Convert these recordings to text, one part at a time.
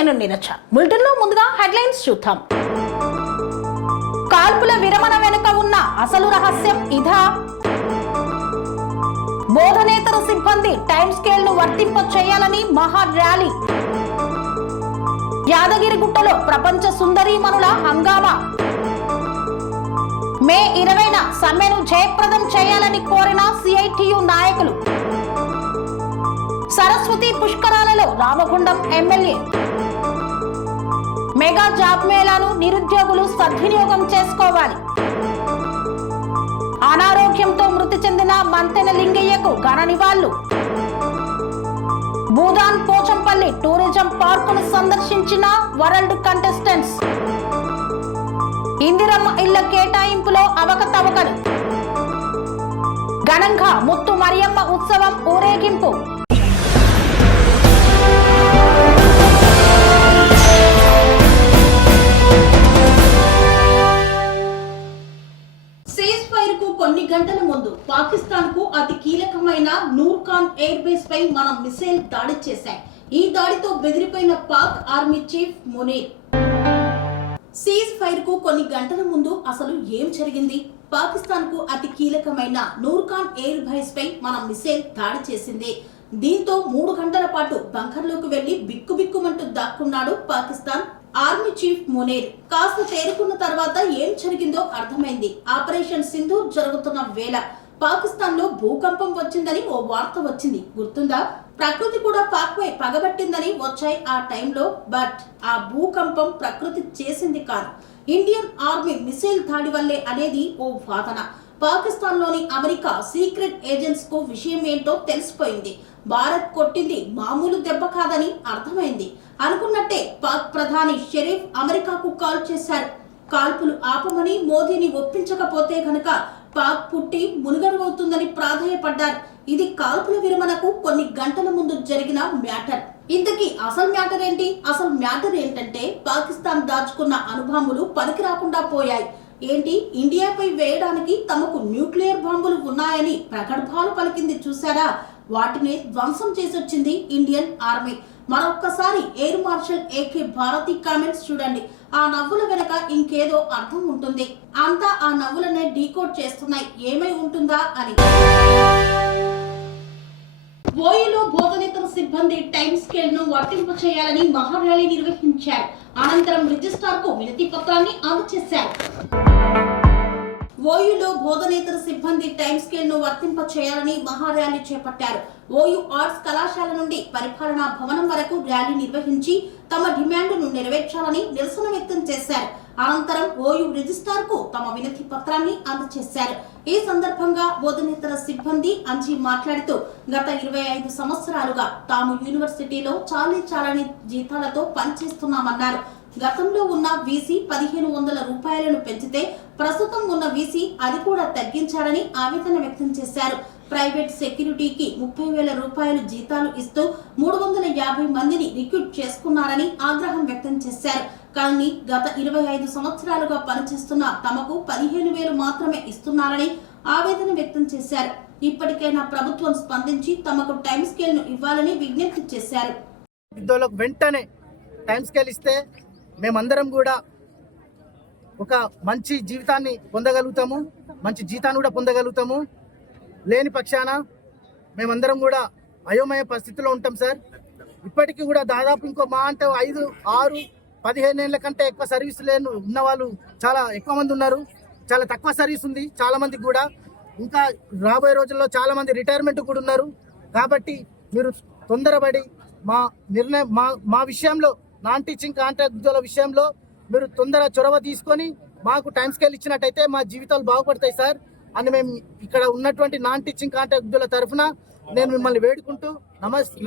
నేను నీరజ. బులెటిన్లో ముందుగా హెడ్లైన్స్ చూద్దాం. కాల్పుల విరమణ వెనుక ఉన్న అసలు రహస్యం ఇదా? బోధనేతర సిబ్బంది టైం స్కేల్ ను వర్తింప చేయాలని మహా ర్యాలీ. యాదగిరిగుట్టలో ప్రపంచ సుందరీమణుల హంగామా. మే 20న సమ్మెను జయప్రదం చేయాలని కోరిన సిఐటియు నాయకులు. సరస్వతి పుష్కరాలలో రామగుండం ఎమ్మెల్యే. మెగా జాబ్ మేళాను నిరుద్యోగులు సద్వినియోగం చేసుకోవాలి. అనారోగ్యంతో మృతి చెందిన మంతెన లింగయ్యకు ఘన నివాళులు. భూదాన్ పోచంపల్లి టూరిజం పార్కును సందర్శించిన వరల్డ్ కంటెస్టెంట్స్. ఇందిరమ్మ ఇళ్ల కేటాయింపులో అవకతవకలు. ఘనంగా ముత్తు మరియమ్మ ఉత్సవం ఊరేగింపు. కొన్ని గంటల ముందు పాకిస్తాన్ కు అతి కీలకమైన నూర్ఖాన్ ఎయిర్ బేస్ పై మనం మిసైల్ దాడి చేశాం. ఈ దాడితో బెదిరిపోయిన Pak army chief Munir. Cease fire కు కొన్ని గంటల ముందు అసలు ఏం జరిగింది? పాకిస్తాన్ కు అతి కీలకమైన నూర్ఖాన్ ఎయిర్ బేస్ పై మనం మిసైల్ దాడి చేసింది. దీంతో 3 గంటల పాటు బంకర్లోకి వెళ్లి బిక్కుబిక్కుమంటూ దాక్కున్నాడు పాకిస్తాన్ ఆర్మీ చీఫ్ మునీర్. కాస్త తేరుకున్న తర్వాత ఏం జరిగిందో అర్థమైంది. ఆపరేషన్ సింధూర్ జరుగుతున్న వేళ పాకిస్తాన్ లో భూకంపం వచ్చిందని ఓ వార్త వచ్చింది, గుర్తుందా? ప్రకృతి కూడా పాక్ పై పగబట్టిందని వచ్చాయి ఆ టైంలో. బట్ ఆ భూకంపం ప్రకృతి చేసింది కాదు, ఇండియన్ ఆర్మీ మిసైల్ దాడి వల్లే అనేది ఓ వాదన. పాకిస్తాన్ లోని అమెరికా సీక్రెట్ ఏజెంట్స్ కు విషయం ఏంటో తెలిసిపోయింది. భారత్ కొట్టింది మామూలు దెబ్బ కాదని అర్థమైంది. అనుకున్నట్టే పాక్ ప్రధాని షరీఫ్ అమెరికాకు కాల్ చేశారు. కాల్పులు ఆపమని మోదీని ఒప్పించకపోతే గనక పాక్ పుట్టి మునుగడవుతుందని ప్రాధేయపడ్డారు. ఇది కాల్పుల విరమణకు కొన్ని గంటల ముందు జరిగిన మ్యాటర్. ఇంతకీ అసలు మ్యాటర్ ఏంటి? అసలు మ్యాటర్ ఏంటంటే పాకిస్తాన్ దాచుకున్న అణుబాంబులు పనికి రాకుండా పోయాయి. ఏంటి, ఇండియాపై వేయడానికి తమకు న్యూక్లియర్ బాంబులు ఉన్నాయని ప్రగల్భాలు పలికింది చూసారా? వాటిని ధ్వంసం చేసొచ్చింది ఇండియన్ ఆర్మీ. మరొక్కసారి air marshal AK Bharati comments చూడండి. ఆ నవ్వుల వెనక ఇంకేదో అర్థం ఉంటుంది. అంతా ఆ నవ్వులనే డీకోడ్ చేస్తున్నాయి ఏమై ఉంటుందా అని. ఓయూలో బోధనేతర సిబ్బంది టైం స్కేల్ ను వర్తింప చేయాలని మహా ర్యాలీ నిర్వహించారు. అనంతరం రిజిస్ట్రార్ కు వినతి పత్రాన్ని అందజేశారు. ఓయూలో బోధనేతర సిబ్బంది టైం స్కేల్ ను వర్తింప చేయాలని మహా ర్యాలీ చేపట్టారు. ఓయూ ఆర్ట్స్ కళాశాల నుండి పరిపాలనా భవనం వరకు ర్యాలీ నిర్వహించి తమ డిమాండ్ను నెరవేర్చాలని నిరసన వ్యక్తం చేశారు. అనంతరం ఓయూ రిజిస్ట్రార్ కు తమ వినతి పత్రాన్ని అందజేశారు. ఈ సందర్భంగా బోధనేతర సిబ్బంది అంజీ మాట్లాడుతూ గత 25 సంవత్సరాలుగా తాము యూనివర్సిటీలో చాలని జీతాలతో పనిచేస్తున్నామన్నారు. గతంలో ఉన్న వీసీ 1500 రూపాయలను పెంచితే ప్రస్తుతం ఉన్న వీసీ అది కూడా తగ్గించాలని ఆవేదన వ్యక్తం చేశారు. ప్రైవేట్ సెక్యూరిటీకి 30,000 రూపాయలు జీతాలు ఇస్తూ 350 మందిని రిక్రూట్ చేసుకున్నారని ఆగ్రహం వ్యక్తం చేశారు. కానీ గత 25 సంవత్సరాలుగా పనిచేస్తున్న తమకు 15,000 మాత్రమే ఇస్తున్నారని ఆవేదన వ్యక్తం చేశారు. ఇప్పటికైనా ప్రభుత్వం స్పందించి తమకు టైం స్కేల్ ను ఇవ్వాలని విజ్ఞప్తి చేశారు. వెంటనే టైం స్కేల్ ఇస్తే మేమందరం కూడా ఒక మంచి జీవితాన్ని పొందగలుగుతాము, మంచి జీతాన్ని కూడా పొందగలుగుతాము. లేని పక్షాన మేమందరం కూడా అయోమయ పరిస్థితిలో ఉంటాం సార్. ఇప్పటికీ కూడా దాదాపు ఇంకో మా అంటే 5, 6, 15 ఏళ్ళ కంటే ఎక్కువ సర్వీస్ లేని ఉన్న వాళ్ళు చాలా ఎక్కువ మంది ఉన్నారు. చాలా తక్కువ సర్వీస్ ఉంది చాలా మందికి కూడా. ఇంకా రాబోయే రోజుల్లో చాలా మంది రిటైర్మెంట్ కూడా ఉన్నారు. కాబట్టి మీరు తొందరపడి మా నిర్ణయం మా విషయంలో నాన్ టీచింగ్ కాంట్రాక్ట్ ఉద్యోగుల విషయంలో మీరు తొందరగా చొరవ తీసుకొని మాకు టైం స్కేల్ ఇచ్చినట్టయితే మా జీవితాలు బాగుపడతాయి సార్ అని మేము ఇక్కడ ఉన్నటువంటి నాన్ టీచింగ్ కాంట్రాక్ట్ ఉద్యోగుల తరఫున నేను మిమ్మల్ని వేడుకుంటూ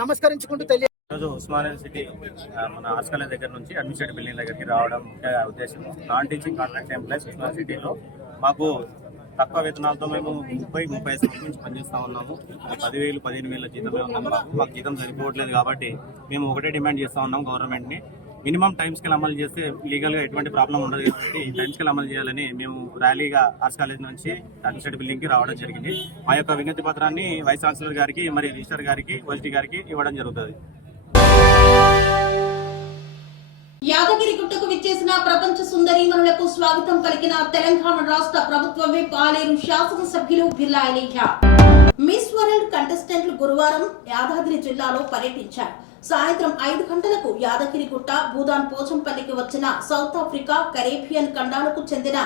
నమస్కరించుకుంటూ ఈరోజు ఉస్మానియా సిటీ మన ఆర్ట్స్ కాలేజ్ దగ్గర నుంచి అడ్మినిస్ట్రేటివ్ బిల్డింగ్ దగ్గరికి రావడం ముఖ్య ఉద్దేశం. Non teaching contract employees Osmania సిటీలో మాకు తక్కువ వేతనాలతో మేము 30-35 సంవత్సరాల నుంచి పనిచేస్తూ ఉన్నాము. 10,000, 15,000 జీతమే ఉన్నాము. మాకు జీతం సరిపోవట్లేదు కాబట్టి మేము ఒకటే డిమాండ్ చేస్తూ ఉన్నాం గవర్నమెంట్ని. మినిమం టైం స్కేల్ అమలు చేస్తే లీగల్గా ఎటువంటి ప్రాబ్లం ఉండదు కాబట్టి టైం స్కేల్ అమలు చేయాలని మేము ర్యాలీగా ఆర్ట్స్ కాలేజ్ నుంచి అడ్మినిస్ట్రేటివ్ బిల్డింగ్కి రావడం జరిగింది. మా యొక్క వినతి పత్రాన్ని వైస్ ఛాన్సలర్ గారికి, మరి రిజిస్టర్ గారికి, ఓఎస్డీ గారికి ఇవ్వడం జరుగుతుంది. యాదగిరిగుట్టకు విచ్చేసిన ప్రపంచ సుందరీమణులకు స్వాగతం పలికిన తెలంగాణ రాష్ట్ర ప్రభుత్వ విప్ ఆలేరు శాసనసభ్యులు బిర్లా ఐలయ్య. మిస్ వరల్డ్ కంటెస్టెంట్లు గురువారం యాదాద్రి జిల్లాలో పర్యటించారు. సాయంత్రం 5 గంటలకు యాదగిరిగుట్ట, భూదాన్ పోచంపల్లికి వచ్చిన సౌత్ ఆఫ్రికా, కరేబియన్ ఖండాలకు చెందిన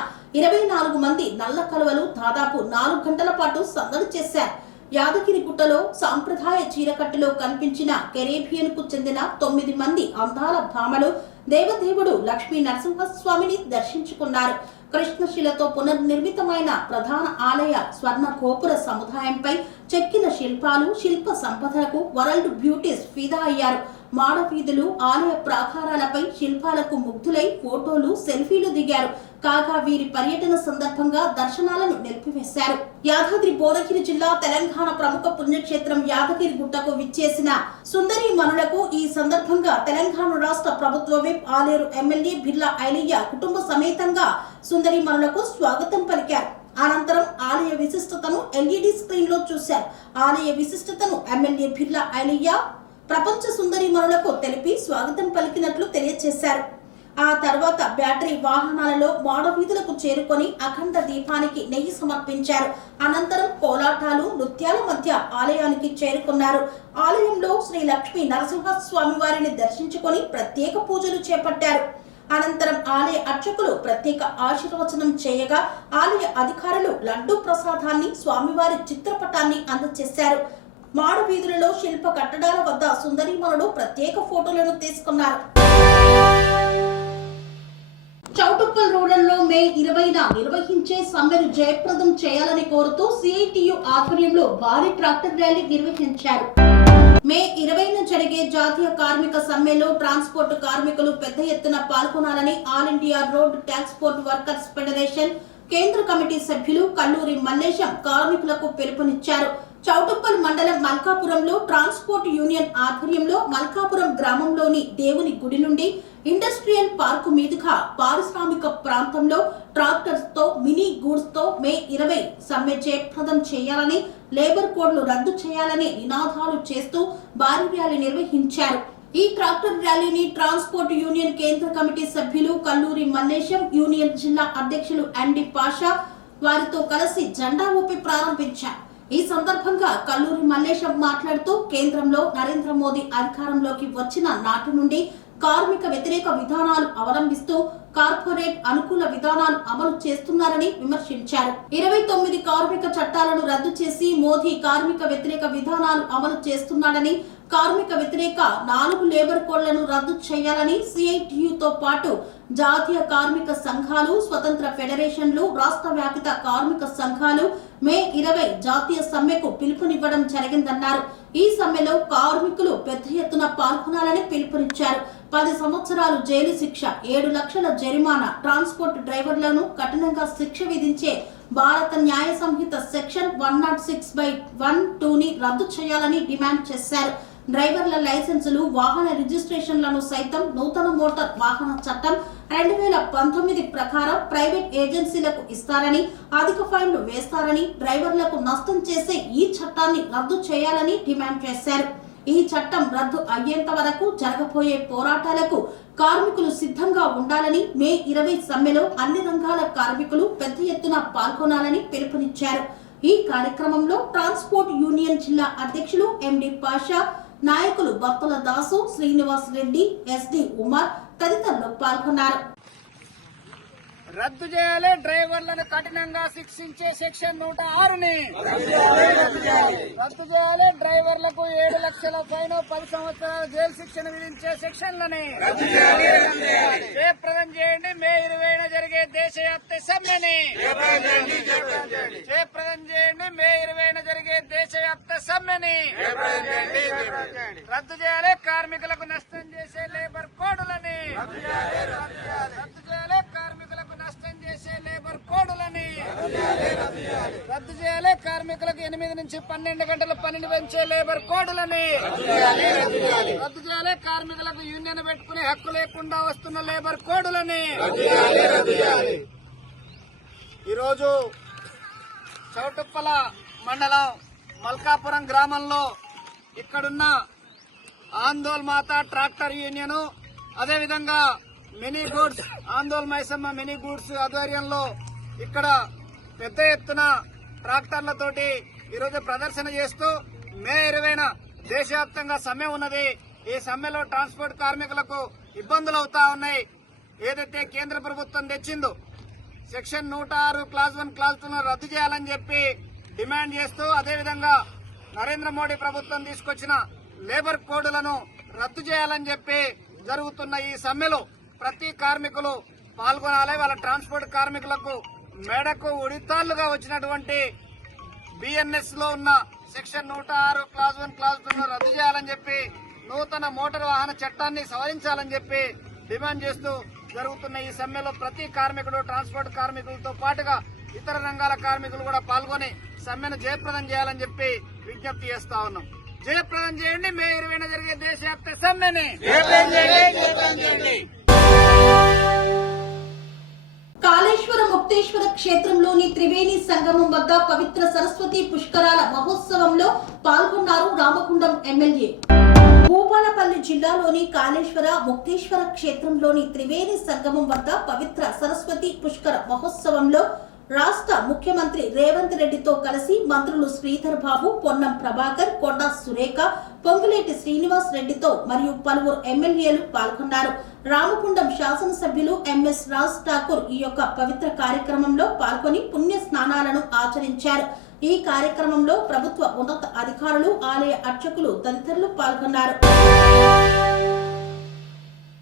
24 మంది నల్ల కలువలు దాదాపు 4 గంటల పాటు సందడి చేశారు. యాదగిరిగుట్టలో సాంప్రదాయ చీరకట్టులో కనిపించిన కెరేబియన్ కు చెందిన 9 మంది అందాల భామలు దేవదేవుడు లక్ష్మీ నరసింహస్వామిని దర్శించుకున్నారు. కృష్ణశిలతో పునర్నిర్మితమైన ప్రధాన ఆలయ స్వర్ణ గోపుర సముదాయంపై చెక్కిన శిల్పాలు, శిల్ప సంపదలకు వరల్డ్ బ్యూటీస్ ఫిదా అయ్యారు. మాడవీధులు, ఆలయ ప్రాకారాలపై శిల్పాలకు ముగ్ధులై ఫోటోలు, సెల్ఫీలు దిగారు. కాగా వీరి పర్యటన సందర్భంగా దర్శనాలను నిలిపివేశారు. యాదాద్రి భువనగిరి జిల్లా తెలంగాణ ప్రముఖ పుణ్యక్షేత్రం యాదగిరిగుట్టకు విచ్చేసిన సుందరీమణులకు ఈ సందర్భంగా తెలంగాణ రాష్ట్ర ప్రభుత్వ విప్ ఆలేరు ఎమ్మెల్యే బిర్లా ఐలయ్య కుటుంబ సమేతంగా సుందరీమణులకు స్వాగతం పలికారు. అనంతరం ఆలయ విశిష్టతను ఎల్ఈడి స్క్రీన్ లో చూశారు. ఆలయ విశిష్టతను ఎమ్మెల్యే బిర్లా ఐలయ్య ప్రపంచ సుందరీమణులకు తెలిపి స్వాగతం పలికినట్లు తెలియజేశారు. ఆ తర్వాత బ్యాటరీ వాహనాలలో మాడవీధులకు చేరుకొని అఖండ దీపానికి నెయ్యి సమర్పించారు. అనంతరం కోలాటాలు, నృత్యాల మధ్య ఆలయానికి చేరుకున్నారు. ఆలయంలో శ్రీ లక్ష్మీ నరసింహస్వామి వారిని దర్శించుకొని ప్రత్యేక పూజలు చేపట్టారు. అనంతరం ఆలయ అర్చకులు ప్రత్యేక ఆశీర్వచనం చేయగా ఆలయ అధికారులు లడ్డూ ప్రసాదాన్ని, స్వామివారి చిత్రపటాన్ని అందజేశారు. మాడవీధులలో శిల్ప కట్టడాల వద్ద సుందరీమణులు ప్రత్యేక ఫోటోలను తీసుకున్నారు. చౌటుప్పల్ రూరల్లో మే 20న నిర్వహించే సమ్మెను జయప్రదం చేయాలని కోరుతూ సిఐటియు ఆధ్వర్యంలో భారీ ట్రాక్టర్ ర్యాలీ నిర్వహించారు. మే 20న జరిగే జాతీయ కార్మిక సమ్మెలో ట్రాన్స్పోర్ట్ కార్మికులు పెద్ద ఎత్తున పాల్గొనాలని all India road transport workers federation కేంద్ర కమిటీ సభ్యులు కల్లూరి మల్లేశం కార్మికులకు పిలుపునిచ్చారు. చౌటుప్పల్ మండలం మల్కాపురంలో ట్రాన్స్పోర్ట్ యూనియన్ ఆధ్వర్యంలో మల్కాపురం గ్రామంలోని దేవుని గుడి నుండి ఇండస్ట్రియల్ పార్కు మీదుగా పారిశ్రామిక ప్రాంతంలో ట్రాక్టర్స్ తో, మినీ గూడ్స్ తో మే 20 సమ్మె జయప్రదం చేయాలని, లేబర్ కోడ్లు రద్దు చేయాలని నినాదాలు చేస్తూ భారీ ర్యాలీ నిర్వహించారు. ఈ ట్రాక్టర్ ర్యాలీని ట్రాన్స్పోర్ట్ యూనియన్ కేంద్ర కమిటీ సభ్యులు కల్లూరి మల్లేశం, యూనియన్ జిల్లా అధ్యక్షులు అండి పాషా వారితో కలిసి జెండా ఊపి ప్రారంభించారు. ఈ సందర్భంగా కల్లూరి మల్లేశం మాట్లాడుతూ కేంద్రంలో నరేంద్ర మోదీ అధికారంలోకి వచ్చిన నాటి నుండి కార్మిక వ్యతిరేక విధానాలు అవలంబిస్తూ కార్పొరేట్ అనుకూల విధానాలు అమలు చేస్తున్నారని విమర్శించారు. 29 కార్మిక చట్టాలను రద్దు చేసి మోదీ కార్మిక వ్యతిరేక విధానాలు అమలు చేస్తున్నాడని, కార్మిక వ్యతిరేక 4 లేబర్ కోడ్లను రద్దు చేయాలని సిఐటియుతో పాటు జాతీయ కార్మిక సంఘాలు, స్వతంత్ర ఫెడరేషన్లు, రాష్ట్ర వ్యాపిత కార్మిక సంఘాలు మే 20 జాతీయ సమ్మెకు పిలుపునివ్వడం జరిగిందన్నారు. ఈ సమ్మెలో కార్మికులు పెద్ద ఎత్తున పాల్గొనాలని పిలుపునిచ్చారు. 10 సంవత్సరాలు జైలు శిక్ష, 7 లక్షల జరిమానా, ట్రాన్స్పోర్ట్ డ్రైవర్లను కఠినంగా శిక్ష విధించే భారత న్యాయ సంహిత సెక్షన్ 106/1(2)ని రద్దు చేయాలని డిమాండ్ చేశారు. డ్రైవర్ల లైసెన్సులు, వాహన రిజిస్ట్రేషన్లను సైతం నూతన మోటార్ వాహన చట్టం 2019 ప్రకారం ప్రైవేట్ ఏజెన్సీలకు ఇస్తారని, అధిక ఫైన్లు వేస్తారని, డ్రైవర్లకు నష్టం చేసే ఈ చట్టాన్ని రద్దు చేయాలని డిమాండ్ చేశారు. ఈ చట్టం రద్దు అయ్యేంత వరకు జరగబోయే పోరాటాలకు కార్మికులు సిద్ధంగా ఉండాలని, మే 20 సమ్మెలో అన్ని రంగాల కార్మికులు పెద్ద ఎత్తున పాల్గొనాలని పిలుపునిచ్చారు. ఈ కార్యక్రమంలో ట్రాన్స్పోర్ట్ యూనియన్ జిల్లా అధ్యక్షులు ఎండి పాషా, నాయకులు బత్తుల దాసు, శ్రీనివాస్ రెడ్డి, ఎస్డి ఉమర్ తదితరులు పాల్గొన్నారు. రద్దు చేయాలి, డ్రైవర్లను కఠినంగా శిక్షించే సెక్షన్ 106ని రద్దు చేయాలి, డ్రైవర్లకు 7 లక్షల ఫైన్, 10 సంవత్సరాల జైలు శిక్షను విధించే సెక్షన్లని జయప్రదం చేయండి. మే 20న జరిగే దేశవ్యాప్త సమ్మెని జయప్రదం చేయండి. మే 20న జరిగే దేశవ్యాప్త సమ్మెని రద్దు చేయాలి, కార్మికులకు నష్టం చేసే లేబర్ కోడ్లని రద్దు చేయాలి, కార్మికులకు నష్టం చేసే లేబర్ కోడ్లని రద్దు చేయాలి, కార్మికులకు 8 నుంచి 12 గంటల పనిని పెంచే లేబర్ కోడ్లని రద్దు చేయాలి, కార్మికులకు యూనియన్ పెట్టుకునే హక్కు లేకుండా వస్తున్న లేబర్ కోడ్లని. ఈరోజు చౌటుప్పల మండలం మల్కాపురం గ్రామంలో ఇక్కడున్న ఆందోళ్ మాత ట్రాక్టర్ యూనియన్, అదేవిధంగా మినీ గూడ్స్ ఆందోళన మైసమ్మ మినీ గూడ్స్ ఆధ్వర్యంలో ఇక్కడ పెద్ద ఎత్తున ట్రాక్టర్లతోటి ఈరోజు ప్రదర్శన చేస్తూ మే 20న దేశవ్యాప్తంగా సమ్మె ఉన్నది. ఈ సమ్మెలో ట్రాన్స్పోర్ట్ కార్మికులకు ఇబ్బందులు అవుతా ఉన్నాయి. ఏదైతే కేంద్ర ప్రభుత్వం తెచ్చిందో సెక్షన్ 106 క్లాజ్ 1 క్లాజ్ 2 రద్దు చేయాలని చెప్పి డిమాండ్ చేస్తూ, అదేవిధంగా నరేంద్ర మోడీ ప్రభుత్వం తీసుకొచ్చిన లేబర్ కోడ్లను రద్దు చేయాలని చెప్పి జరుగుతున్న ఈ సమ్మెలో ప్రతి కార్మికులు పాల్గొనాలి. వాళ్ళ ట్రాన్స్పోర్ట్ కార్మికులకు మేడకు ఉడితాళ్లుగా వచ్చినటువంటి బిఎన్ఎస్ లో ఉన్న సెక్షన్ 106 క్లాజ్ 1 క్లాజ్ 2 రద్దు చేయాలని చెప్పి, నూతన మోటార్ వాహన చట్టాన్ని సవరించాలని చెప్పి డిమాండ్ చేస్తూ జరుగుతున్న ఈ సమ్మెలో ప్రతి కార్మికుడు ట్రాన్స్పోర్ట్ కార్మికులతో పాటుగా ఇతర రంగాల కార్మికులు కూడా పాల్గొని సమ్మెను జయప్రదం చేయాలని చెప్పి విజ్ఞప్తి చేస్తా ఉన్నాం. జయప్రదం చేయండి. మే 20న జరిగే దేశవ్యాప్త సమ్మెని కాళేశ్వర ముక్తేశ్వర క్షేత్రంలోని త్రివేణి సంగమం వద్ద పవిత్ర సరస్వతి పుష్కరాల మహోత్సవంలో పాల్గొన్నారు రామగుండం ఎమ్మెల్యే. భూపాలపల్లి జిల్లాలోని కాళేశ్వర ముక్తేశ్వర క్షేత్రంలోని త్రివేణి సంగమం వద్ద పవిత్ర సరస్వతి పుష్కర మహోత్సవంలో రాష్ట్ర ముఖ్యమంత్రి రేవంత్ రెడ్డితో కలిసి మంత్రులు శ్రీధర్ బాబు, పొన్నం ప్రభాకర్, కొండా సురేఖ, పొంగులేటి శ్రీనివాస్ రెడ్డితో మరియు పలువురు ఎమ్మెల్యేలు పాల్గొన్నారు. రామగుండం శాసనసభ్యులు ఎంఎస్ రాజ్ ఠాకూర్ ఈ యొక్క పవిత్ర కార్యక్రమంలో పాల్గొని పుణ్య స్నానాలను ఆచరించారు. ఈ కార్యక్రమంలో ప్రభుత్వ ఉన్నత అధికారులు, ఆలయ అర్చకులు తదితరులు పాల్గొన్నారు.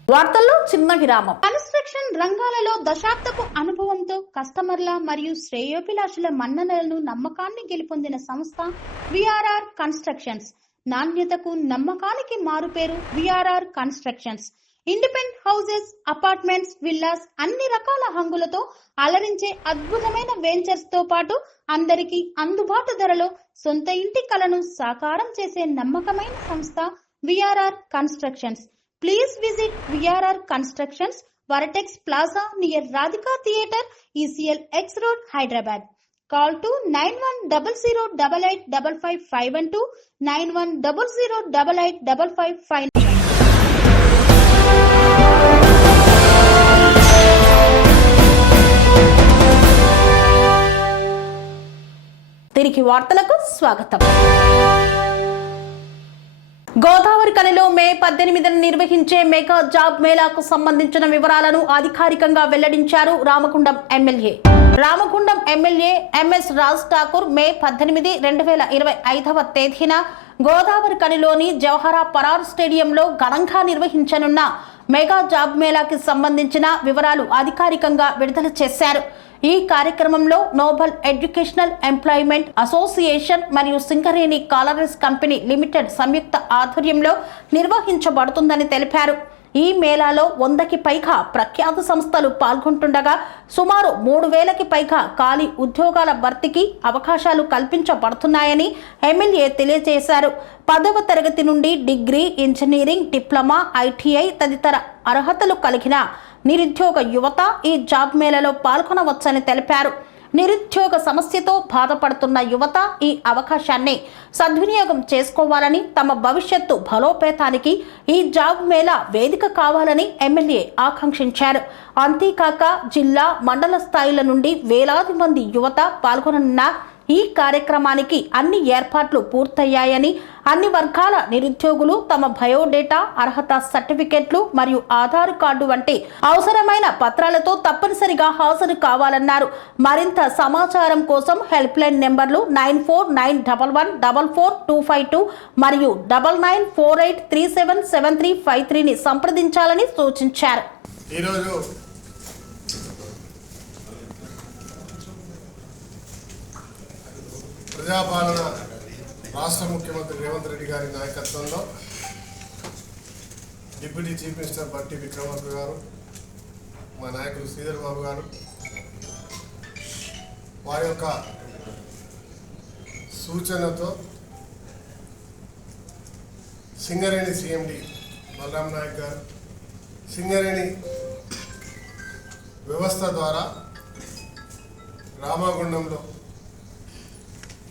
వార్తల్లో చిన్న విరామం. కన్స్ట్రక్షన్ రంగాలలో దశాబ్దపు అనుభవంతో కస్టమర్ల మరియు శ్రేయోభిలాషుల మన్ననలను, నమ్మకాన్ని గెలుపొందిన సంస్థ విఆర్ఆర్ కన్స్ట్రక్షన్స్. నాణ్యతకు, నమ్మకానికి మారుపేరు VRR constructions. Independent houses, apartments, villas అన్ని రకాల హంగులతో అలరించే అద్భుతమైన వెంచర్స్ తో పాటు అందరికీ అందుబాటు ధరలో సొంత ఇంటి కలను సాకారం చేసే నమ్మకమైన సంస్థ VRR constructions. Please visit VRR Constructions, Varatex Plaza near Radhika Theatre, ECL X Road, Hyderabad. Call to 9100885552, 9100885559. తిరిగి వార్తలకు స్వాగతం. గోదావరి కనిలో మే 18న నిర్వహించే మెగా జాబ్ మేళాకు సంబంధించిన వివరాలను అధికారికంగా వెల్లడించారు Ramagundam MLA. Ramagundam MLA MS Raj Thakur May 18, 2025వ తేదీన గోదావరి కనిలోని జవహరా పరార్ స్టేడియంలో ఘనంగా నిర్వహించనున్న మెగా జాబ్ మేళాకి సంబంధించిన వివరాలు అధికారికంగా విడుదల చేశారు. ఈ కార్యక్రమంలో నోబెల్ ఎడ్యుకేషనల్ ఎంప్లాయ్మెంట్ అసోసియేషన్ మరియు సింగరేణి కాలరీస్ కంపెనీ లిమిటెడ్ సంయుక్త ఆధ్వర్యంలో నిర్వహించబడుతుందని తెలిపారు. ఈ మేళాలో 100కి పైగా ప్రఖ్యాత సంస్థలు పాల్గొంటుండగా సుమారు 3000కి పైగా ఖాళీ ఉద్యోగాల భర్తీకి అవకాశాలు కల్పించబడుతున్నాయని ఎమ్మెల్యే తెలియజేశారు. 10వ తరగతి నుండి డిగ్రీ, ఇంజనీరింగ్, డిప్లొమా, ఐటీఐ తదితర అర్హతలు కలిగిన నిరుద్యోగ యువత ఈ జాబ్ మేళాలో పాల్గొనవచ్చని తెలిపారు. నిరుద్యోగ సమస్యతో బాధపడుతున్న యువత ఈ అవకాశాన్ని సద్వినియోగం చేసుకోవాలని, తమ భవిష్యత్తు బలోపేతానికి ఈ జాబ్ మేళా వేదిక కావాలని ఎమ్మెల్యే ఆకాంక్షించారు. అంతేకాక జిల్లా, మండల స్థాయిల నుండి వేలాది మంది యువత పాల్గొననున్న ఈ కార్యక్రమానికి అన్ని ఏర్పాట్లు పూర్తయ్యాయని, అన్ని వర్గాల నిరుద్యోగులు తమ బయోడేటా, అర్హత సర్టిఫికెట్లు మరియు ఆధార్ కార్డు వంటి అవసరమైన పత్రాలతో తప్పనిసరిగా హాజరు కావాలన్నారు. మరింత సమాచారం కోసం హెల్ప్ లైన్ నెంబర్లు 9491144252 మరియు 9948377353ని సంప్రదించాలని సూచించారు. ప్రజాపాలన రాష్ట్ర ముఖ్యమంత్రి రేవంత్ రెడ్డి గారి నాయకత్వంలో డిప్యూటీ చీఫ్ మినిస్టర్ బట్టి విక్రమార్క గారు, మా నాయకులు శ్రీధర్ బాబు గారు, వారి యొక్క సూచనతో సింగరేణి సిఎండి బలరాం నాయక్ గారు సింగరేణి వ్యవస్థ ద్వారా రామగుండంలో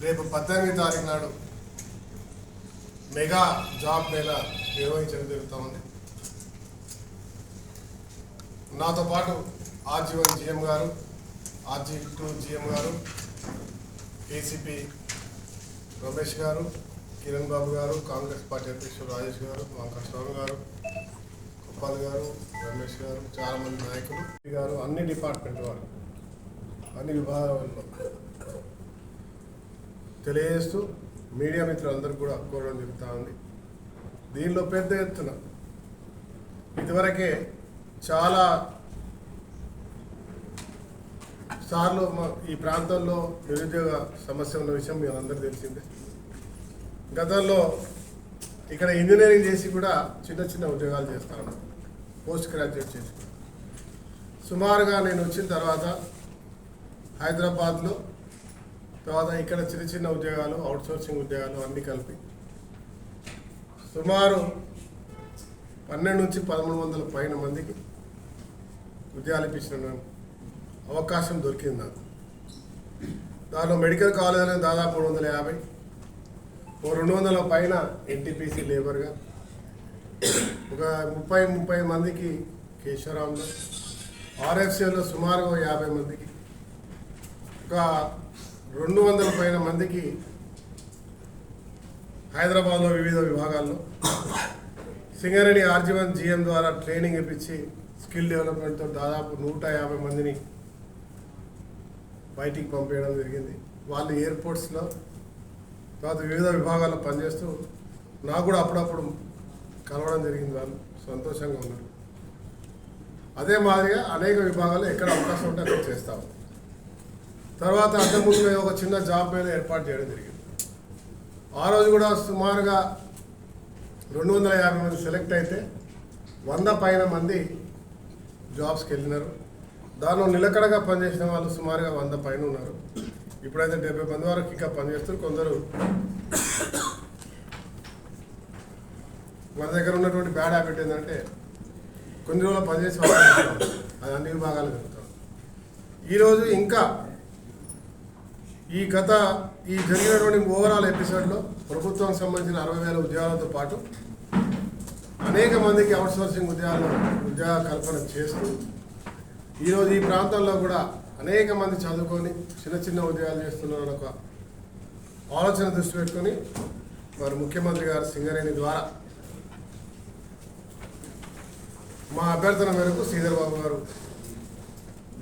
రేపు 18వ తారీఖు నాడు మెగా జాబ్ మేళా నిర్వహించడం జరుగుతూ ఉంది. నాతో పాటు ఆర్జీ1 జిఎం గారు, ఆర్జీ2 జిఎం గారు, ఏసీపీ రమేష్ గారు, కిరణ్ బాబు గారు, కాంగ్రెస్ పార్టీ అధ్యక్షుడు రాజేష్ గారు, వెంకటస్వామి గారు, గోపాల్ గారు, రమేష్ గారు, చాలామంది నాయకులు గారు, అన్ని డిపార్ట్మెంట్ వారు, అన్ని విభాగాల్లో తెలియజేస్తూ మీడియా మిత్రులందరూ కూడా కోరడం జరుగుతూ ఉంది. దీనిలో పెద్ద ఎత్తున ఇదివరకే చాలా సార్లు ఈ ప్రాంతంలో నిరుద్యోగ సమస్య ఉన్న విషయం మీ అందరూ తెలిసిందే. గతంలో ఇక్కడ ఇంజనీరింగ్ చేసి కూడా చిన్న చిన్న ఉద్యోగాలు చేస్తాను, పోస్ట్ గ్రాడ్యుయేట్ చేసి. సుమారుగా నేను వచ్చిన తర్వాత హైదరాబాద్లో, తర్వాత ఇక్కడ చిన్న చిన్న ఉద్యోగాలు, అవుట్సోర్సింగ్ ఉద్యోగాలు అన్నీ కలిపి సుమారు 12 నుంచి 1300 పైన మందికి ఉద్యోగాలు ఇప్పించిన అవకాశం దొరికింది నాకు. దానిలో మెడికల్ కాలేజీలో దాదాపు 350, 200 పైన ఎన్టీపీసీ లేబర్గా, ఒక 30 మందికి కేశవరాంలో, ఆర్ఎఫ్సీలో సుమారుగా 50 మందికి, ఒక 200 పైన మందికి హైదరాబాద్లో వివిధ విభాగాల్లో సింగరేణి ఆర్జీ1 జిఎం ద్వారా ట్రైనింగ్ ఇప్పించి స్కిల్ డెవలప్మెంట్తో దాదాపు 150 మందిని బయటికి పంపించడం జరిగింది. వాళ్ళు ఎయిర్పోర్ట్స్లో, తర్వాత వివిధ విభాగాల్లో పనిచేస్తూ నాకు కూడా అప్పుడప్పుడు కలవడం జరిగింది. వాళ్ళు సంతోషంగా ఉన్నారు. అదే మాదిరిగా అనేక విభాగాల్లో ఎక్కడ అవకాశం ఉంటే అక్కడ చేస్తాము. తర్వాత అంతకుముందు మేము ఒక చిన్న జాబ్ మేళ ఏర్పాటు చేయడం జరిగింది. ఆ రోజు కూడా సుమారుగా 250 మంది సెలెక్ట్ అయితే 100 పైన మంది జాబ్స్కి వెళ్ళినారు. దానిలో నిలకడగా పనిచేసిన వాళ్ళు సుమారుగా 100 పైన ఉన్నారు. ఇప్పుడైతే 70 మంది వరకు ఇంకా పనిచేస్తారు. కొందరు మన దగ్గర ఉన్నటువంటి బ్యాడ్ హ్యాబిట్ ఏంటంటే కొన్ని రోజులు పనిచేసి అది అన్ని విభాగాలు జరుగుతాం. ఈరోజు ఇంకా ఈ జరిగినటువంటి ఓవరాల్ ఎపిసోడ్లో ప్రభుత్వానికి సంబంధించిన 60,000 ఉద్యోగాలతో పాటు అనేక మందికి అవుట్సోర్సింగ్ ఉద్యోగ కల్పన చేస్తూ ఈరోజు ఈ ప్రాంతంలో కూడా అనేక మంది చదువుకొని చిన్న చిన్న ఉద్యోగాలు చేస్తున్నారని ఒక ఆలోచన దృష్టి పెట్టుకొని వారు ముఖ్యమంత్రి గారు సింగరేణి ద్వారా మా అభ్యర్థన మేరకు శ్రీధర్ బాబు గారు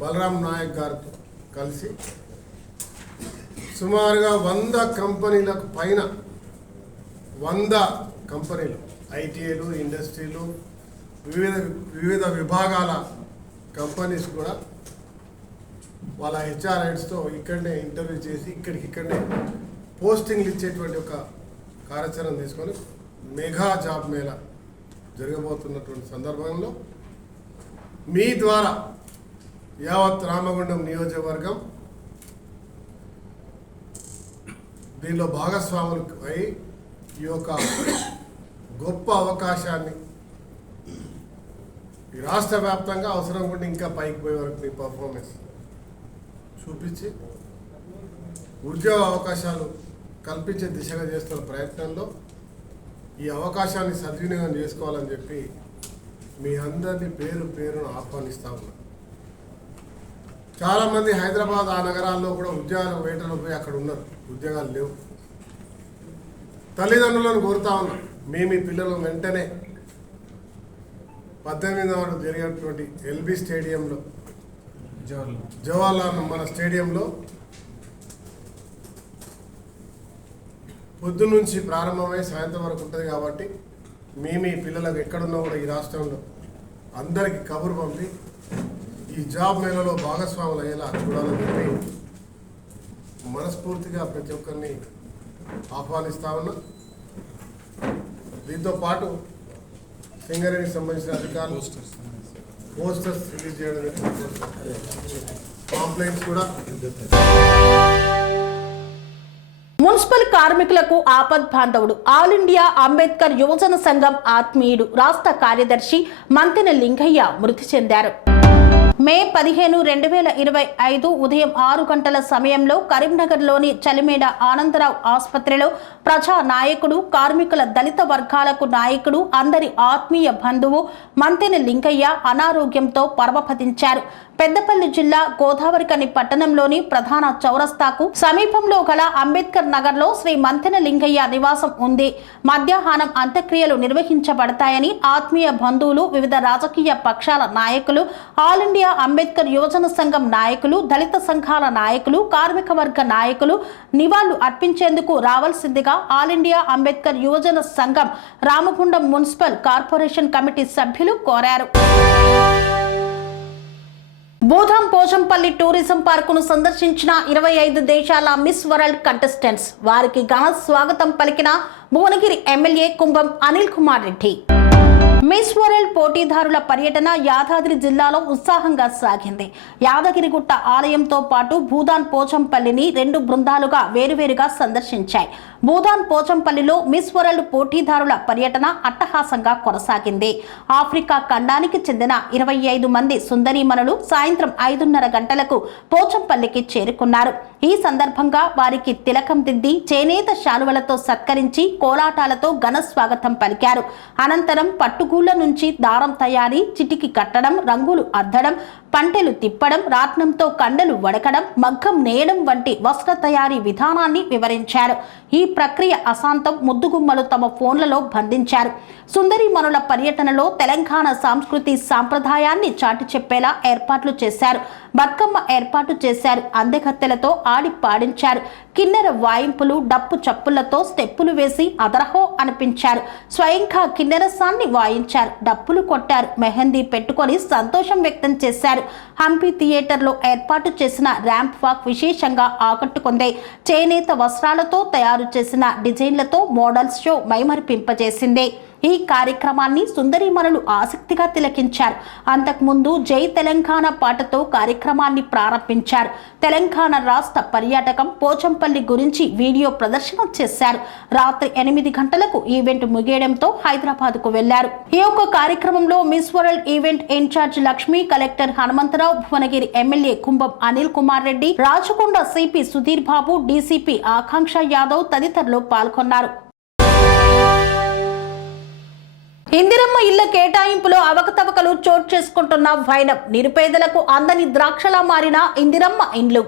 బలరాం నాయక్ గారితో కలిసి సుమారుగా 100 కంపెనీలకు పైన 100 కంపెనీలు, ఐటీఐలు, ఇండస్ట్రీలు, వివిధ విభాగాల కంపెనీస్ కూడా వాళ్ళ హెచ్ఆర్ఐడ్స్తో ఇక్కడనే ఇంటర్వ్యూ చేసి ఇక్కడినే పోస్టింగ్లు ఇచ్చేటువంటి ఒక కార్యాచరణ తీసుకొని మెగా జాబ్ మేళా జరగబోతున్నటువంటి సందర్భంలో మీ ద్వారా యావత్ రామగుండం నియోజకవర్గం దీనిలో భాగస్వాములు అయి ఈ యొక్క గొప్ప అవకాశాన్ని ఈ రాష్ట్ర వ్యాప్తంగా అవసరం కూడా ఇంకా పైకి పోయే వరకు మీ పర్ఫార్మెన్స్ చూపించి ఉద్యోగ అవకాశాలు కల్పించే దిశగా చేస్తున్న ప్రయత్నంలో ఈ అవకాశాన్ని సద్వినియోగం చేసుకోవాలని చెప్పి మీ అందరినీ పేరును ఆహ్వానిస్తా ఉన్నా. చాలామంది హైదరాబాద్ ఆ నగరాల్లో కూడా ఉద్యోగాలు వేటలో పోయి అక్కడ ఉన్నారు, ఉద్యోగాలు లేవు. తల్లిదండ్రులను కోరుతా ఉన్నాం, మీ పిల్లలు వెంటనే 18వ నాడు జరిగినటువంటి ఎల్బీ స్టేడియంలో, జవహర్లాల్ మన స్టేడియంలో పొద్దు నుంచి ప్రారంభమై సాయంత్రం వరకు ఉంటుంది కాబట్టి మీ పిల్లలకు ఎక్కడున్నా కూడా ఈ రాష్ట్రంలో అందరికీ కబురు పంపి ఈ జాబ్ మేళలో భాగస్వాములు అయ్యేలా చూడాలని చెప్పి మనస్ఫూర్తిగా ప్రతి ఒక్కరిని ఆహ్వానిస్తా ఉన్నా. దీంతో పాటు సింగరేణికి సంబంధించిన అధికారులు పోస్టర్స్ రిలీజ్ చేయడం, కాంప్లైంట్స్ కూడా. మున్సిపల్ కార్మికులకు ఆపద్ బాంధవుడు ఆల్ ఇండియా అంబేద్కర్ యువజన సంఘం ఆత్మీయుడు రాష్ట్ర కార్యదర్శి మంతెన లింగయ్య మృతి చెందారు. మే 15, 2025 ఉదయం 6 గంటల సమయంలో కరీంనగర్లోని చలిమేడ ఆనందరావు ఆసుపత్రిలో ప్రజా నాయకుడు, కార్మికుల దళిత వర్గాలకు నాయకుడు, అందరి ఆత్మీయ బంధువు మంతెన లింగయ్య అనారోగ్యంతో పరమపదించారు. పెద్దపల్లి జిల్లా గోదావరికని పట్టణంలోని ప్రధాన చౌరస్తాకు సమీపంలో గల అంబేద్కర్ నగర్లో శ్రీ మంతెన లింగయ్య నివాసం ఉంది. మధ్యాహ్నం అంత్యక్రియలు నిర్వహించబడతాయని ఆత్మీయ బంధువులు, వివిధ రాజకీయ పక్షాల నాయకులు, ఆల్ ఇండియా అంబేద్కర్ యువజన సంఘం నాయకులు, దళిత సంఘాల నాయకులు, కార్మిక వర్గ నాయకులు నివాళులు అర్పించేందుకు రావాల్సిందిగా ఆల్ ఇండియా అంబేద్కర్ యువజన సంఘం రామగుండం మున్సిపల్ కార్పొరేషన్ కమిటీ సభ్యులు కోరారు. భూదాన్ పోచంపల్లి టూరిజం పార్కును సందర్శించిన 25 దేశాల మిస్ వరల్డ్ కంటెస్టెంట్స్. వారికి ఘన స్వాగతం పలికిన Bhuvanagiri MLA Kumbham Anil Kumar Reddy. Miss world పోటీదారుల పర్యటన యాదాద్రి జిల్లాలో ఉత్సాహంగా సాగింది. యాదగిరిగుట్ట ఆలయంతో పాటు భూదాన్ పోచంపల్లిని 2 బృందాలుగా వేరువేరుగా సందర్శించాయి. భూదాన్ పోచంపల్లిలో మిస్ వరల్డ్ పోటీదారుల పర్యటన అట్టహాసంగా కొనసాగింది. ఆఫ్రికా ఖండానికి చెందిన 25 మంది సుందరీమణులు సాయంత్రం 5:30 గంటలకు పోచంపల్లికి చేరుకున్నారు. ఈ సందర్భంగా వారికి తిలకం దిద్ది చేనేత శాలువలతో సత్కరించి కోలాటాలతో ఘన స్వాగతం పలికారు. అనంతరం పట్టుగూళ్ల నుంచి దారం తయారీ, చిటికి కట్టడం, రంగులు అద్దడం, పంటెలు తిప్పడం, రాట్నంతో కండలు వడకడం, మగ్గం నేయడం వంటి వస్త్ర తయారీ విధానాన్ని వివరించారు. ఈ ప్రక్రియ అశాంతం ముద్దుగుమ్మలు తమ ఫోన్లలో బంధించారు. సుందరీమణుల పర్యటనలో తెలంగాణ సంస్కృతి సాంప్రదాయాన్ని చాటి చెప్పేలా ఏర్పాట్లు చేశారు. బతుకమ్మ ఏర్పాటు చేశారు. అందెగత్తెలతో ఆడి పాడించారు. కిన్నెర వాయింపులు, డప్పు చప్పులతో స్టెప్పులు వేసి అదరహో అనిపించారు. స్వయంగా కిన్నెరసాన్ని వాయించారు. డప్పులు కొట్టారు. మెహందీ పెట్టుకొని సంతోషం వ్యక్తం చేశారు. హంపి థియేటర్లో ఏర్పాటు చేసిన ర్యాంప్ వాక్ విశేషంగా ఆకట్టుకుంది. చేనేత వస్త్రాలతో తయారు చేసిన డిజైన్లతో మోడల్స్ షో మైమరిపింపజేసింది. ఈ కార్యక్రమాన్ని సుందరీమణులు ఆసక్తిగా తిలకించారు. అంతకుముందు జై తెలంగాణ పాటతో కార్యక్రమాన్ని ప్రారంభించారు. తెలంగాణ రాష్ట్ర పర్యాటకం పోచంపల్లి గురించి వీడియో ప్రదర్శన చేశారు. రాత్రి 8 గంటలకు ఈవెంట్ ముగియడంతో హైదరాబాద్కు వెళ్లారు. ఈ యొక్క కార్యక్రమంలో Miss World event incharge Lakshmi, collector Hanumantharao, Bhuvanagiri MLA Kumbham Anil Kumar Reddy, Rachakonda CP Sudheer Babu, DCP Akanksha Yadav తదితరులు పాల్గొన్నారు. ఇందిరమ్మ ఇళ్ల కేటాయింపులో అవకతవకలు చోటు చేసుకుంటున్న వైనం. నిరుపేదలకు అందని ద్రాక్షలా మారిన ఇందిరమ్మ ఇండ్లు.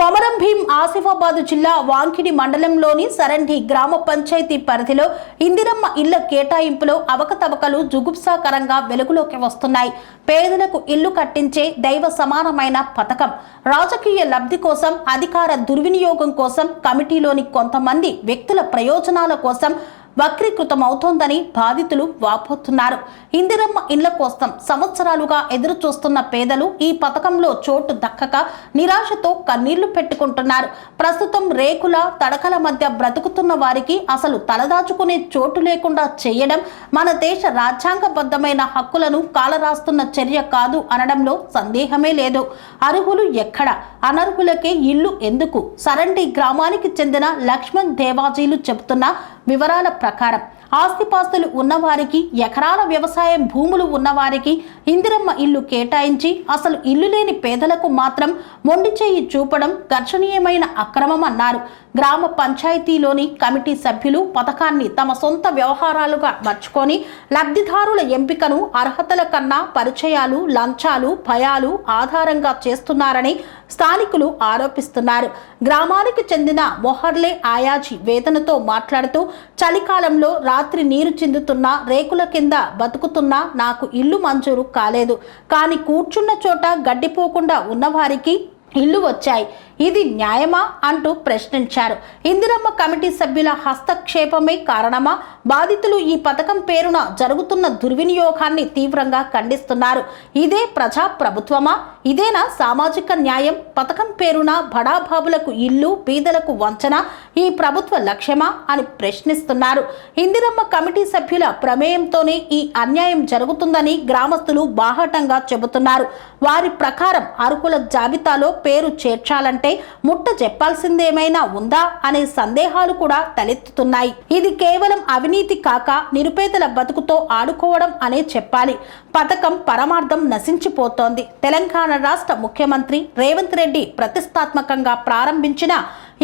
కొమరం భీం ఆసిఫాబాద్ జిల్లా వాంకిడి మండలంలోని సరండి గ్రామ పంచాయతీ పరిధిలో ఇందిరమ్మ ఇళ్ల కేటాయింపులో అవకతవకలు జుగుప్సాకరంగా వెలుగులోకి వస్తున్నాయి. పేదలకు ఇల్లు కట్టించే దైవ సమానమైన పథకం రాజకీయ లబ్ధి కోసం, అధికార దుర్వినియోగం కోసం, కమిటీలోని కొంతమంది వ్యక్తుల ప్రయోజనాల కోసం వక్రీకృతమవుతోందని బాధితులు వాపోతున్నారు. ఇందిరమ్మ ఇళ్ల కోసం సంవత్సరాలుగా ఎదురు చూస్తున్న పేదలు ఈ పథకంలో చోటు దక్కక నిరాశతో కన్నీళ్లు పెట్టుకుంటున్నారు. ప్రస్తుతం రేకుల తడకల మధ్య బ్రతుకుతున్న వారికి అసలు తలదాచుకునే చోటు లేకుండా చేయడం మన దేశ రాజ్యాంగబద్ధమైన హక్కులను కాలరాస్తున్న చర్య కాదు అనడంలో సందేహమే లేదు. అర్హులు ఎక్కడ, అనర్హులకే ఇల్లు ఎందుకు? సరండి గ్రామానికి చెందిన లక్ష్మణ్ దేవాజీలు చెబుతున్న వివరాల ప్రకారం ఆస్తిపాస్తులు ఉన్నవారికి, ఎకరాల వ్యవసాయం భూములు ఉన్నవారికి ఇందిరమ్మ ఇల్లు కేటాయించి అసలు ఇల్లు లేని పేదలకు మాత్రం మొండి చేయి చూపడం గర్హనీయమైన అక్రమం అన్నారు. గ్రామ పంచాయతీలోని కమిటీ సభ్యులు పథకాన్ని తమ సొంత వ్యవహారాలుగా మర్చుకొని లబ్ధిదారుల ఎంపికను అర్హతల కన్నా పరిచయాలు, లంచాలు, భయాలు ఆధారంగా చేస్తున్నారని స్థానికులు ఆరోపిస్తున్నారు. గ్రామానికి చెందిన మొహర్లే ఆయాజీ వేదనతో మాట్లాడుతూ, చలికాలంలో రాత్రి నీరు చిందుతున్నా, రేకుల కింద బతుకుతున్నా నాకు ఇల్లు మంజూరు కాలేదు. కానీ కూర్చున్న చోట గడ్డిపోకుండా ఉన్నవారికి ఇల్లు వచ్చాయి. ఇది న్యాయమా అంటూ ప్రశ్నించారు. ఇందిరమ్మ కమిటీ సభ్యుల హస్తక్షేపమే కారణమా? బాధితులు ఈ పథకం పేరున జరుగుతున్న దుర్వినియోగాన్ని తీవ్రంగా ఖండిస్తున్నారు. ఇదే ప్రజా ప్రభుత్వమా? ఇదేనా సామాజిక న్యాయం? పథకం పేరున బడాబాబులకు ఇల్లు, బీదలకు వంచన ఈ ప్రభుత్వ లక్ష్యమా అని ప్రశ్నిస్తున్నారు. ఇందిరమ్మ కమిటీ సభ్యుల ప్రమేయంతోనే ఈ అన్యాయం జరుగుతుందని గ్రామస్తులు బాహాటంగా చెబుతున్నారు. వారి ప్రకారం అర్హుల జాబితాలో పేరు చేర్చాలంటే ముట్ట చెప్పాల్సిందేమైనా ఉందా అనే సందేహాలు కూడా తలెత్తుతున్నాయి. ఇది కేవలం అవినీతి కాక నిరుపేదల బతుకుతో ఆడుకోవడం అనే చెప్పాలి. పథకం పరమార్థం నశించిపోతోంది. తెలంగాణ రాష్ట్ర ముఖ్యమంత్రి రేవంత్ రెడ్డి ప్రతిష్టాత్మకంగా ప్రారంభించిన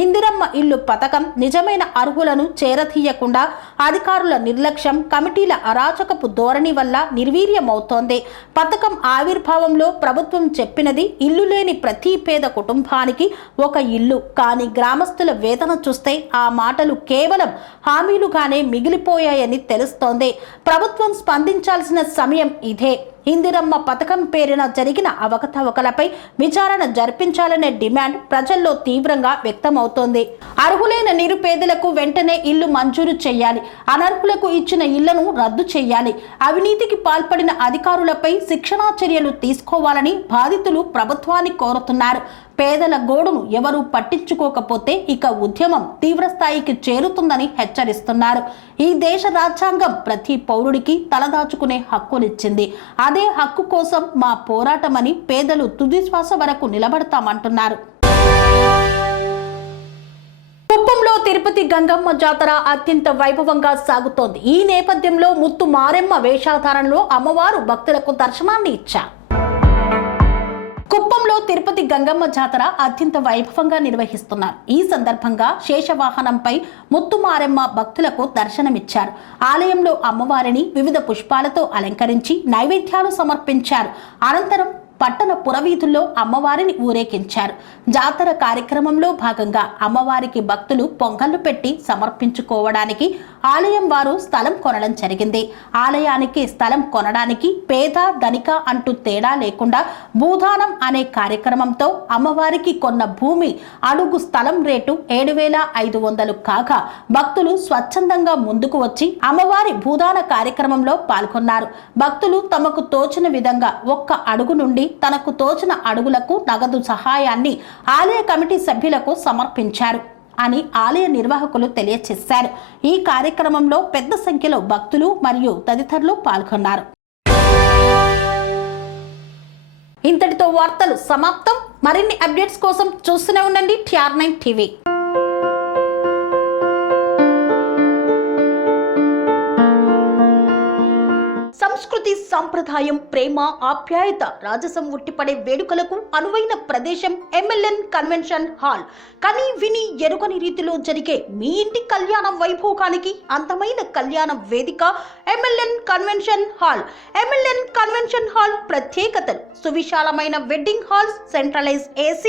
ఇందిరమ్మ ఇల్లు పథకం నిజమైన అర్హులను చేరతీయకుండా అధికారుల నిర్లక్ష్యం, కమిటీల అరాచకపు ధోరణి వల్ల నిర్వీర్యమవుతోంది. పథకం ఆవిర్భావంలో ప్రభుత్వం చెప్పినది ఇల్లు లేని ప్రతి పేద కుటుంబానికి ఒక ఇల్లు. కానీ గ్రామస్తుల వేదన చూస్తే ఆ మాటలు కేవలం హామీలుగానే మిగిలిపోయాయని తెలుస్తోంది. ప్రభుత్వం స్పందించాల్సిన సమయం ఇదే. ఇందిరమ్మ పథకం పేరున జరిగిన అవకతవకలపై విచారణ జరిపించాలనే డిమాండ్ ప్రజల్లో తీవ్రంగా వ్యక్తమవుతోంది. అర్హులైన నిరుపేదలకు వెంటనే ఇల్లు మంజూరు చేయాలి. అనర్హులకు ఇచ్చిన ఇళ్లను రద్దు చేయాలి. అవినీతికి పాల్పడిన అధికారులపై శిక్షణా చర్యలు తీసుకోవాలని బాధితులు ప్రభుత్వాన్ని కోరుతున్నారు. పేదల గోడును ఎవరూ పట్టించుకోకపోతే ఇక ఉద్యమం తీవ్రస్థాయికి చేరుతుందని హెచ్చరిస్తున్నారు. ఈ దేశ రాజ్యాంగం ప్రతి పౌరుడికి తలదాచుకునే హక్కునిచ్చింది. అదే హక్కు కోసం మా పోరాటమని పేదలు తుది శ్వాస వరకు నిలబడతామంటున్నారు. కుప్పంలో తిరుపతి గంగమ్మ జాతర అత్యంత వైభవంగా సాగుతోంది. ఈ నేపథ్యంలో ముత్తు మారెమ్మ వేషధారణలో అమ్మవారు భక్తులకు దర్శనాన్ని ఇచ్చారు. కుప్పంలో తిరుపతి గంగమ్మ జాతర అత్యంత వైభవంగా నిర్వహిస్తున్నారు. ఈ సందర్భంగా శేషవాహనంపై ముత్తుమారెమ్మ భక్తులకు దర్శనమిచ్చారు. ఆలయంలో అమ్మవారిని వివిధ పుష్పాలతో అలంకరించి నైవేద్యాలు సమర్పించారు. అనంతరం పట్టణ పురవీధుల్లో అమ్మవారిని ఊరేగించారు. జాతర కార్యక్రమంలో భాగంగా అమ్మవారికి భక్తులు పొంగళ్లు పెట్టి సమర్పించుకోవడానికి ఆలయం వారు స్థలం కొనడం జరిగింది. ఆలయానికి స్థలం కొనడానికి పేద ధనిక అంటూ తేడా లేకుండా భూదానం అనే కార్యక్రమంతో అమ్మవారికి కొన్న భూమి అడుగు స్థలం రేటు 7,500 కాగా భక్తులు స్వచ్ఛందంగా ముందుకు వచ్చి అమ్మవారి భూదాన కార్యక్రమంలో పాల్గొన్నారు. భక్తులు తమకు తోచిన విధంగా ఒక్క అడుగు నుండి తనకు తోచిన అడుగులకు నగదు సహాయాన్ని ఆలయ కమిటీ సభ్యులకు సమర్పించారు అని ఆలయ నిర్వాహకులు తెలియజేశారు. ఈ కార్యక్రమంలో పెద్ద సంఖ్యలో భక్తులు మరియు తదితరులు పాల్గొన్నారు. ఇంతటితో వార్తలు సమాప్తం. మరిన్ని అప్డేట్స్ కోసం చూస్తూనే ఉండండి TR9 టీవీ. సంస్కృతి, సంప్రదాయం, ప్రేమ, ఆప్యాయత, రాజసం ఉట్టిపడే వేడుకలకు అనువైన ప్రదేశం MLN కన్వెన్షన్ హాల్. కని విని ఎరుగని రీతిలో జరిగే మీ ఇంటి కళ్యాణ వైభోగానికి అందమైన కళ్యాణ వేదిక MLN convention hall. MLN convention hall ప్రత్యేకతలు: సువిశాలమైన wedding halls, centralise AC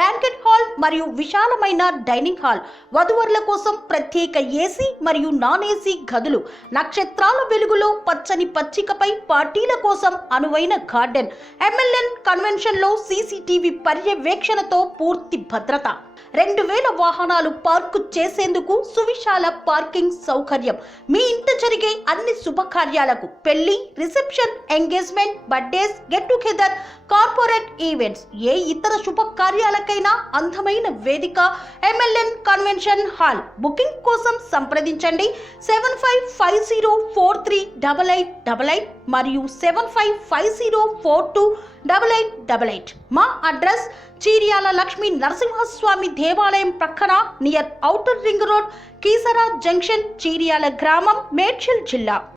banquet hall మరియు విశాలమైన డైనింగ్ హాల్. వధువరుల కోసం ప్రత్యేక AC మరియు నాన్ AC గదులు. నక్షత్రాల వెలుగులో పచ్చని పచ్చికపై పార్టీల కోసం అనువైన గార్డెన్. MLN కన్వెన్షన్ లో CCTV పర్యవేక్షణతో పూర్తి భద్రత. 2000 వాహనాలు పార్కు చేసేందుకు సువిశాల పార్కింగ్ సౌకర్యం. మీ ఇంట జరిగే అన్ని శుభకార్యాలకు, పెళ్లి, reception, engagement, birthdays, get together, corporate events, ఏ ఇతర శుభకార్యాలకైనా అందమైన వేదిక MLN కన్వెన్షన్ హాల్. బుకింగ్ కోసం సంప్రదించండి 7550438888 మరియు 7550428888. మా అడ్రస్ చీర్యాల లక్ష్మీ నరసింహస్వామి దేవాలయం ప్రక్కన near outer ring road, Keesara junction, Cheeryal గ్రామం, మేడ్చల్ జిల్లా.